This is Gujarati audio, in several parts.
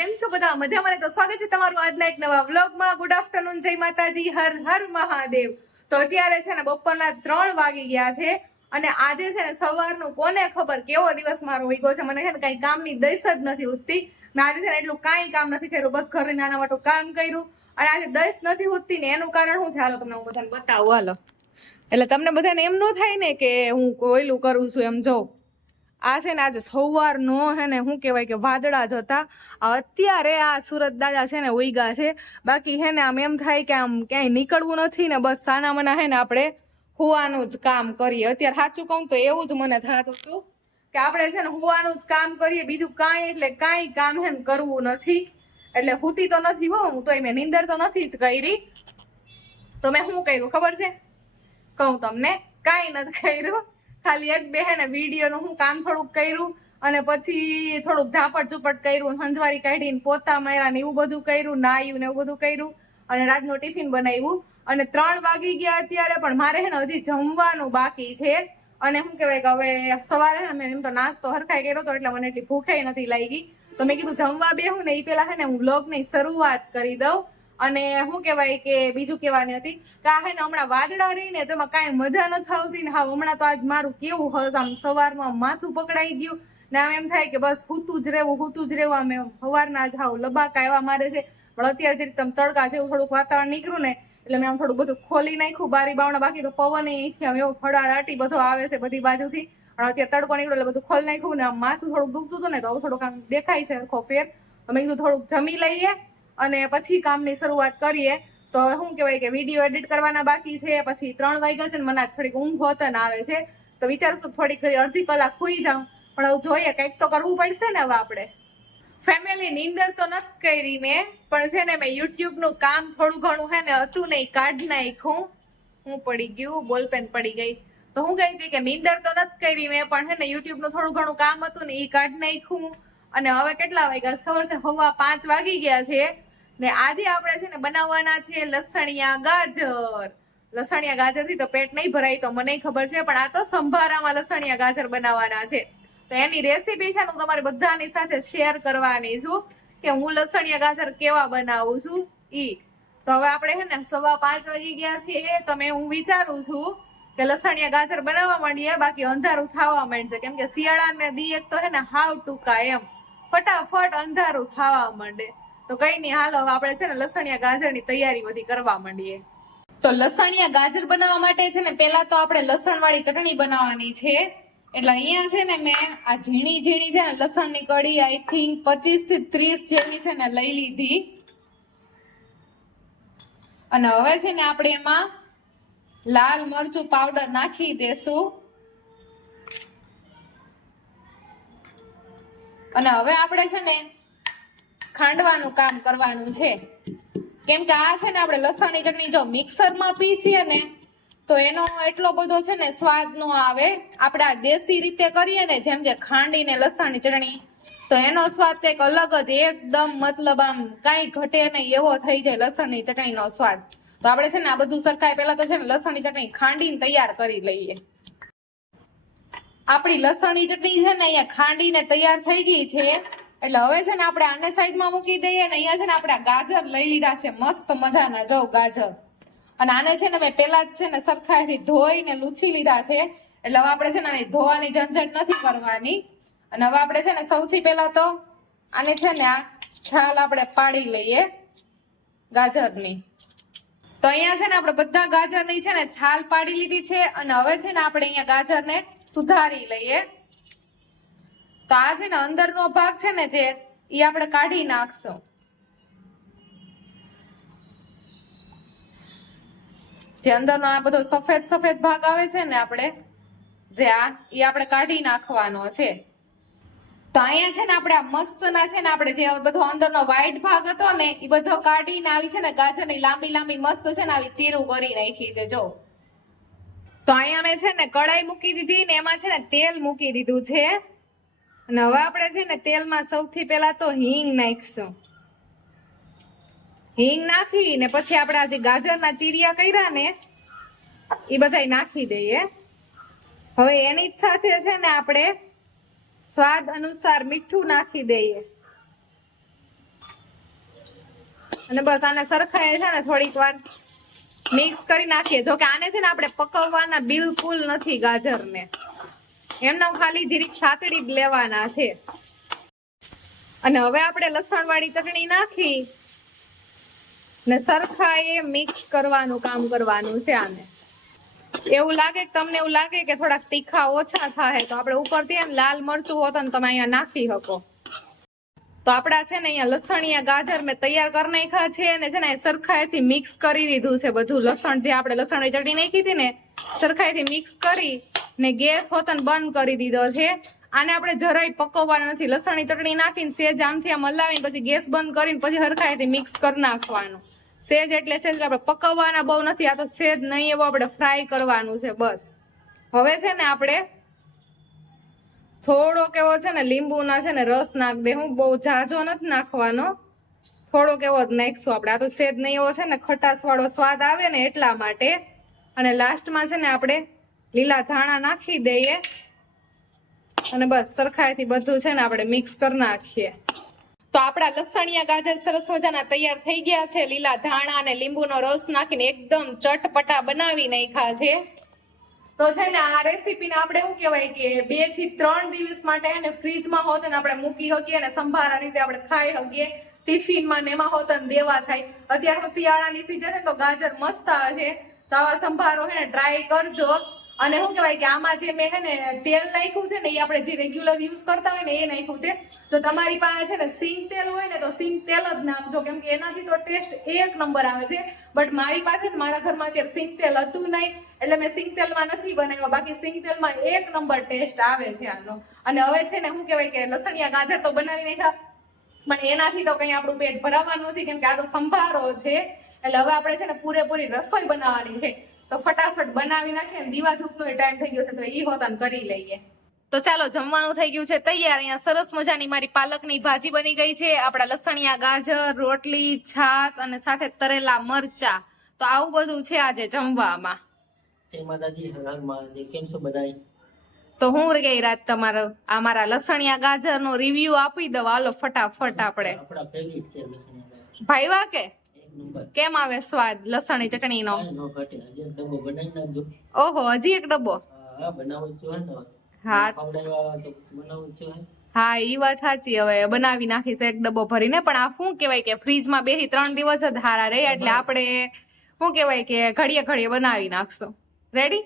કેમ છો બધા મજામાં? તો સ્વાગત છે તમારું આજના એક નવા વ્લોગમાં. ગુડ આફ્ટરનૂન, જય માતાજી, હર હર મહાદેવ. તો અત્યારે છે ને બપોરના 3 વાગી ગયા છે અને આજે છે ને સવારનું કોને ખબર કેવો દિવસ મારો વીગો છે. મને છે ને કઈ કામની દઈશ જ નથી ઉઠતી. ને આજે છે ને એટલું કાંઈ કામ નથી કર્યું, બસ ઘરે નાના મોટું કામ કર્યું અને આજે દઈશ નથી ઉઠતી ને એનું કારણ શું છે હાલો તમને હું બધાને બતાવું. હાલો એટલે તમને બધાને એમ ન થાય ને કે હું કોયલું કરું છું એમ. જો આ છે ને આજે સવારનો હે ને શું કહેવાય કે વાદળા જ હતા. અત્યારે આ સુરત દાદા છે ને ઉઈગા છે. બાકી હે ને આમ એમ થાય કે આમ ક્યાંય નીકળવું નથી ને બસ સાના મના હે ને આપણે હુવાનું જ કામ કરીએ. અત્યારે સાચું કહું તો એવું જ મને થતું હતું કે આપણે છે ને હુવાનું જ કામ કરીએ, બીજું કાંઈ એટલે કાંઈ કામ હે ને કરવું નથી. એટલે હુતી તો નથી હો હું, તોય મેં નીંદર તો નથી જ કરી. તો મેં શું કર્યું ખબર છે? કહું તમને, કાંઈ નથી કર્યું. ખાલી એક બે હે ને વિડીયોનું હું કામ થોડુંક કર્યું અને પછી થોડુંક ઝાપટ ઝુપટ કર્યું, હંજવારી કાઢીને પોતા માર્યા ને એવું બધું કર્યું, નાયું ને એવું બધું કર્યું અને રાતનું ટિફિન બનાવ્યું. અને 3 વાગી ગયા અત્યારે, પણ મારે હે ને હજી જમવાનું બાકી છે. અને શું કહેવાય કે હવે સવારે હે મેં એમ તો નાસ્તો હરખાઈ કર્યો હતો એટલે મને એટલી ભૂખે નથી લાગી. તો મેં કીધું જમવા બેહું ને એ પેલા હે ને હું વ્લોગની શરૂઆત કરી દઉં. અને શું કહેવાય કે બીજું કહેવાની હતી કે આ હે ને હમણાં વાદળા રહી ને તેમાં કાંઈ મજા નથી આવતી ને. હા હમણાં તો આજ મારું કેવું હસ આમ સવારમાં માથું પકડાઈ ગયું ને આમ એમ થાય કે બસ હુતું જ રહેવું. આમ સવારના જ હાવ લબાકા એવા મારે છે. પણ અત્યારે જે તમે તડકા જેવું થોડુંક વાતાવરણ નીકળ્યું ને એટલે મેં આમ થોડું બધું ખોલી નાખ્યું બારી બાવણા. બાકી તો પવન અહીંથી આમ એવો ફડારાટી બધો આવે છે બધી બાજુથી. પણ અત્યારે તડકો નીકળ્યો એટલે બધું ખોલી નાખ્યું ને આમ માથું થોડુંક દુખતું હતું ને તો થોડુંક આમ દેખાય છે આખો ફેર. તો મેં કીધું થોડુંક જમી લઈએ અને પછી કામની શરૂઆત કરીએ. તો શું કહેવાય કે વિડીયો એડિટ કરવાના બાકી છે. પછી 3 વાગ્યા છે ને મને થોડીક ઊંઘ હોતન આવે છે. તો વિચારું છું થોડીક અડધી કલાક સુઈ જાઉં, પણ હવે જોઈએ કંઈક તો કરવું પડશે ને હવે આપણે. ફેમિલી નીંદર તો નથી કરી મેં, પણ છે ને મેં યુટ્યુબનું કામ થોડું ઘણું હે ને હતું ને કાઢ નાખ્યું. હું પડી ગયું, બોલપેન પડી ગઈ. તો હું કહી હતી કે નીંદર તો નથી કરી મેં, પણ હે ને યુટ્યુબનું થોડું ઘણું કામ હતું ને એ કાઢ નાખ્યું. અને હવે કેટલા વાગ્યા ખબર છે? 5:15 વાગી ગયા છે ને આજે આપણે છે ને બનાવવાના છે લસણિયા ગાજર. લસણિયા ગાજરથી તો પેટ નહીં ભરાય તો મને ખબર છે, પણ આ તો સંભારામાં લસણિયા ગાજર બનાવવાના છે. તો એની રેસીપી છે ને હું તમારી બધાની સાથે શેર કરવાની છું કે હું લસણિયા ગાજર કેવા બનાવું છું ઈ. તો હવે આપણે છે ને 5:15 વાગી ગયા છે તો હું વિચારું છું કે લસણિયા ગાજર બનાવવા માંડીએ. બાકી અંધારું થવા માંડશે કેમ કે શિયાળાને દી એક તો છે ને હાવ ટૂંકા એમ ફટાફટ અંધારું થવા માંડે. તો કઈ નહીં, હાલો આપણે છે ને લસણિયા ગાજરની તૈયારી બધી કરવા માંડીએ. તો લસણિયા ગાજર બનાવવા માટે છે ને પેલા તો આપણે લસણ વાળી ચટણી બનાવવાની છે. એટલે અહીંયા છે ને મેં આ ઝીણી ઝીણી છે ને લસણની કડી આઈ થિંક 25 થી 30 જેવી છે ને લઈ લીધી. અને હવે છે ને આપણે એમાં લાલ મરચું પાવડર નાખી દેશું. અને હવે આપણે છે ને ખાંડવાનું કામ કરવાનું છે. કેમ કે આ છે ને આપણે લસણની ચટણી જો મિક્સરમાં પીસીએ ને તો એનો એટલો બધો છે ને સ્વાદ નો આવે. આપણે આ દેશી રીતે કરીએ ને જેમ કે ખાંડીને લસણની ચટણી, તો એનો સ્વાદ કંઈક અલગ જ એકદમ મતલબ આમ કાંઈ ઘટે નહીં એવો થઈ જાય લસણની ચટણીનો સ્વાદ. તો આપણે છે ને આ બધું સરખાય પહેલા તો છે ને લસણની ચટણી ખાંડીને તૈયાર કરી લઈએ. આપણી લસણની ચટણી છે ને અહીંયા ખાંડીને તૈયાર થઈ ગઈ છે. એટલે હવે છે ને આપણે આને સાઈડમાં મૂકી દઈએ ને અહીંયા છે ને આપણે ગાજર લઈ લીધા છે મસ્ત મજાના. જો ગાજર, અને આને છે ને મેં પેલા જ છે ને સરખાઈથી ધોઈને લૂછી લીધા છે. એટલે હવે આપણે છે ને આની ધોવાની ઝંઝટ નથી કરવાની. અને હવે આપણે છે ને સૌથી પહેલા તો આને છે ને આ છાલ આપણે પાડી લઈએ ગાજરની. તો અહીંયા છે ને આપણે બધા ગાજરની છે ને છાલ પાડી લીધી છે. અને હવે છે ને આપણે અહીંયા ગાજરને સુધારી લઈએ. તો આ છે ને અંદરનો ભાગ છે ને જે એ આપણે કાઢી નાખશું. જે અંદરનો આ બધો સફેદ સફેદ ભાગ આવે છે ને આપણે જે એ આપણે કાઢી નાખવાનો છે. તો અહીંયા છે ને આપણે આ મસ્તના છે ને આપણે જે બધો અંદરનો વ્હાઈટ ભાગ હતો ને એ બધો કાઢીને આવી છે ને ગાજરની લાંબી લાંબી મસ્ત છે ને આવી ચીરું કરી નાખી છે. જો તો અહીંયા મેં છે ને કડાઈ મૂકી દીધી ને એમાં છે ને તેલ મૂકી દીધું છે. અને હવે આપણે છે ને તેલમાં સૌથી પહેલા તો હિંગ નાખશું. હિંગ નાખી ને પછી આપણે આ જે ગાજરના ચીરિયા કર્યા ને એ બધા નાખી દઈએ. હવે એની જ સાથે છે ને આપણે સ્વાદ અનુસાર મીઠું નાખી દઈએ. અને બસ આને સરખાએ છે ને થોડીક વાર મિક્સ કરી નાખીએ. જો કે આને છે ને આપણે પકવવાના બિલકુલ નથી ગાજરને, એમના ખાલી જીરીક સાતડી જ લેવાના છે. અને હવે આપણે લસણ વાળી ચટણી નાખી ને સરખાએ મિક્સ કરવાનું કામ કરવાનું છે આને. એવું લાગે કે તમને એવું લાગે કે થોડાક તીખા ઓછા થાય તો આપણે ઉપરથી લાલ મરચું હોત ને તમે અહીંયા નાખી શકો. તો આપડા છે ને અહીંયા લસણિયા ગાજર મેં તૈયાર કરી નાખ્યા છે અને છે ને સરખાઈથી મિક્સ કરી દીધું છે બધું. લસણ જે આપણે લસણની ચટણી નાખી હતી ને સરખાઈથી મિક્સ કરી ને ગેસ હોતન બંધ કરી દીધો છે. આને આપણે જરાય પકવવાના નથી. લસણની ચટણી નાખીને સેજ આમથી આમ હલાવીને પછી ગેસ બંધ કરીને પછી સરખાઈથી મિક્સ કરી નાખવાનું. સેજ એટલે સેજ આપણે પકવવાના બહુ નથી, આ તો સેજ નહીં એવો આપણે ફ્રાય કરવાનું છે બસ. હવે છે ને આપણે થોડોક એવો છે ને લીંબુના છે ને રસ નાખ દે. હું બહુ ઝાઝો નથી નાખવાનો, થોડોક એવો જ નાખશું આપણે. આ તો સેજ નહીં એવો છે ને ખટાશ વાળો સ્વાદ આવે ને એટલા માટે. અને લાસ્ટમાં છે ને આપણે લીલા ધાણા નાખી દઈએ અને બસ સરખાઈથી બધું છે ને આપણે મિક્સ કરી નાખીએ. તો આપણા લસણિયા ગાજર સરસ મજાના તૈયાર થઈ ગયા છે. લીલા ધાણા અને લીંબુનો રસ નાખીને એકદમ ચટપટા બનાવી નાખ્યા છે. તો છે ને આ રેસીપીને આપણે શું કહેવાય કે 2 થી 3 દિવસ માટે એને ફ્રીજમાં હોત ને આપણે મૂકી શકીએ અને સંભારા રીતે આપણે ખાઈ શકીએ. ટિફિનમાં ને એમાં હોત ને દેવા થાય. અત્યારે તો શિયાળાની સીઝન છે તો ગાજર મસ્ત આવે છે. તો આવા સંભારો છે ને ટ્રાય કરજો. અને શું કહેવાય કે આમાં જે મેં છે ને તેલ નાખ્યું છે ને એ આપણે જે રેગ્યુલર યુઝ કરતા હોય ને એ નાખ્યું છે. જો તમારી પાસે છે ને સિંગ તેલ હોય ને તો સિંગ તેલ જ નાખજો, કેમ કે એનાથી તો ટેસ્ટ એક નંબર આવે છે. બટ મારી પાસે મારા ઘરમાં અત્યારે સિંગ તેલ હતું નહીં એટલે મેં સિંગ તેલમાં નથી બનાવ્યો. બાકી સિંગ તેલમાં એક નંબર ટેસ્ટ આવે છે આનો. અને હવે છે ને શું કહેવાય કે લસણિયા ગાજર તો બનાવી નાખ્યા, પણ એનાથી તો કંઈ આપણું પેટ ભરાવાનું નથી, કેમ કે આ તો સંભારો છે. એટલે હવે આપણે છે ને પૂરેપૂરી રસોઈ બનાવવાની છે. તો ફટાફટ બનાવી નાખીએ ને દીવા ધૂપનો ટાઈમ થઈ ગયો છે તો ઈ હોતાને કરી લઈએ. તો ચાલો જમવાનું થઈ ગયું છે તૈયાર. અહીંયા સરસ મજાની મારી પાલકની ભાજી બની ગઈ છે. આપણા લસણિયા ગાજર, રોટલી, છાશ અને સાથે તરેલા મરચા. તો આવું બધું છે આજે જમવામાં. જય માતાજી, હર હર મહાદેવ. કેમ છો બધાય? તો હું ગઈ રાત તમારો આ મારા લસણિયા ગાજરનો રિવ્યુ આપી દઉં. હાલો ફટાફટ આપણે. આપણા ફેવરિટ છે લસણિયા ગાજર. ભાઈવા કે એક નંબર. કેમ આવે સ્વાદ લસણની ચટણીનો? કાંઈ નો ઘટે. હજી એક ડબ્બો બનાવી નાખજો. ઓહો, હજી એક ડબ્બો? હા, બનાવું જ છે ને. હા ખવડાવવા તો પછી બનાવું જ છે. હા, ઈ વાત સાચી. હવે બનાવી નાખીશ એક ડબ્બો ભરીને. પણ આ શું કહેવાય કે ફ્રીજમાં 2 થી 3 દિવસ જ હારા રહે એટલે આપણે શું કહેવાય કે ઘડીએ ઘડીએ બનાવી નાખશું. રેડી?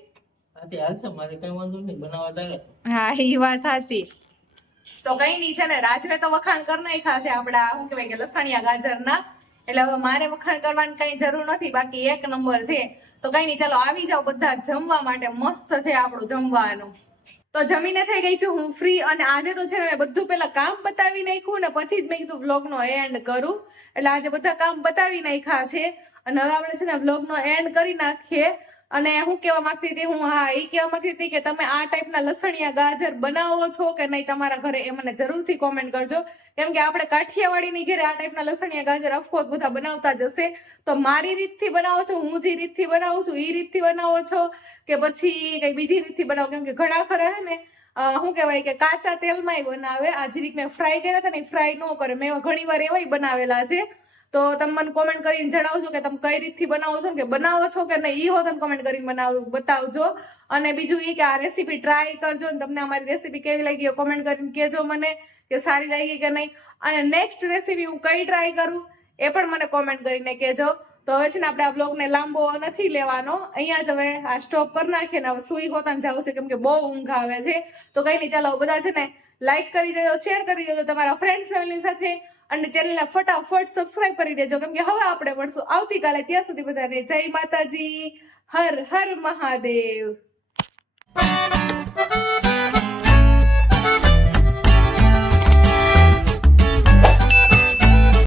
હાથી હાલશે, મારે કઈ વાંધો નહીં, બનાવવા તારે. હા, ઈ વાત સાચી. તો કઈ નહીં છે ને રાજવે તો વખાણ કરી નાખ્યા છે આપડા શું કહેવાય કે લસણિયા ગાજરના, એટલે હવે મારે વખાણ કરવાની કઈ જરૂર નથી. બાકી એક નંબર છે. તો કઈ નહીં, ચાલો આવી જાઓ બધા જમવા માટે. મસ્ત છે આપણું જમવાનું. તો જમીને થઈ ગઈ છું હું ફ્રી. અને આજે તો છે ને મેં બધું પેલા કામ બતાવી નાખ્યું ને પછી જ મેં કીધું વ્લોગનો એન્ડ કરું. એટલે આજે બધા કામ બતાવી નાખ્યા છે અને હવે આપણે છે ને વ્લોગનો એન્ડ કરી નાખીએ. અને હું કહેવા માંગતી હતી, હું હા એ કહેવા માંગતી હતી કે તમે આ ટાઈપના લસણિયા ગાજર બનાવો છો કે નહીં તમારા ઘરે, એ મને જરૂરથી કોમેન્ટ કરજો. કેમ કે આપણે કાઠિયાવાડીની ઘરે આ ટાઈપના લસણિયા ગાજર ઓફકોર્સ બધા બનાવતા જ હશે. તો મારી રીતથી બનાવો છો, હું જે રીતથી બનાવું છું એ રીતથી બનાવો છો કે પછી કઈ બીજી રીતથી બનાવો? કેમ કે ઘણા ખરા હે ને શું કહેવાય કે કાચા તેલમાંય બનાવે. આ જે રીત મેં ફ્રાય કર્યા હતા ને ફ્રાય ન કરે. મેં ઘણી વાર એવાય બનાવેલા છે. તો તમે મને કોમેન્ટ કરીને જણાવજો કે તમે કઈ રીતથી બનાવો છો કે બનાવો છો કે નહીં. ઈ હો તમે કોમેન્ટ કરીને બતાવજો. અને બીજું એ કે આ રેસીપી ટ્રાય કરજો ને તમને અમારી રેસીપી કેવી લાગી એ કોમેન્ટ કરીને કહેજો મને કે સારી લાગી કે નહીં. અને નેક્સ્ટ રેસીપી હું કઈ ટ્રાય કરું એ પણ મને કોમેન્ટ કરીને કહેજો. તો હવે છે ને આપણે આ બ્લોગને લાંબો નથી લેવાનો, અહીંયા જ હવે આ સ્ટોપ કરી નાખીએ ને હવે સુઈ હોતા જવું છે કેમ કે બહુ ઊંઘ આવે છે. તો કઈ નહીં, ચાલો બધા છે ને લાઈક કરી દેજો, શેર કરી દેજો તમારા ફ્રેન્ડ્સ ફેમિલી સાથે અને ચેનલને ફટાફટ સબસ્ક્રાઇબ કરી દેજો કેમ કે હવે આપણે મળશું આવતીકાલે. ત્યાં સુધી બધાને જય માતાજી, હર હર મહાદેવ.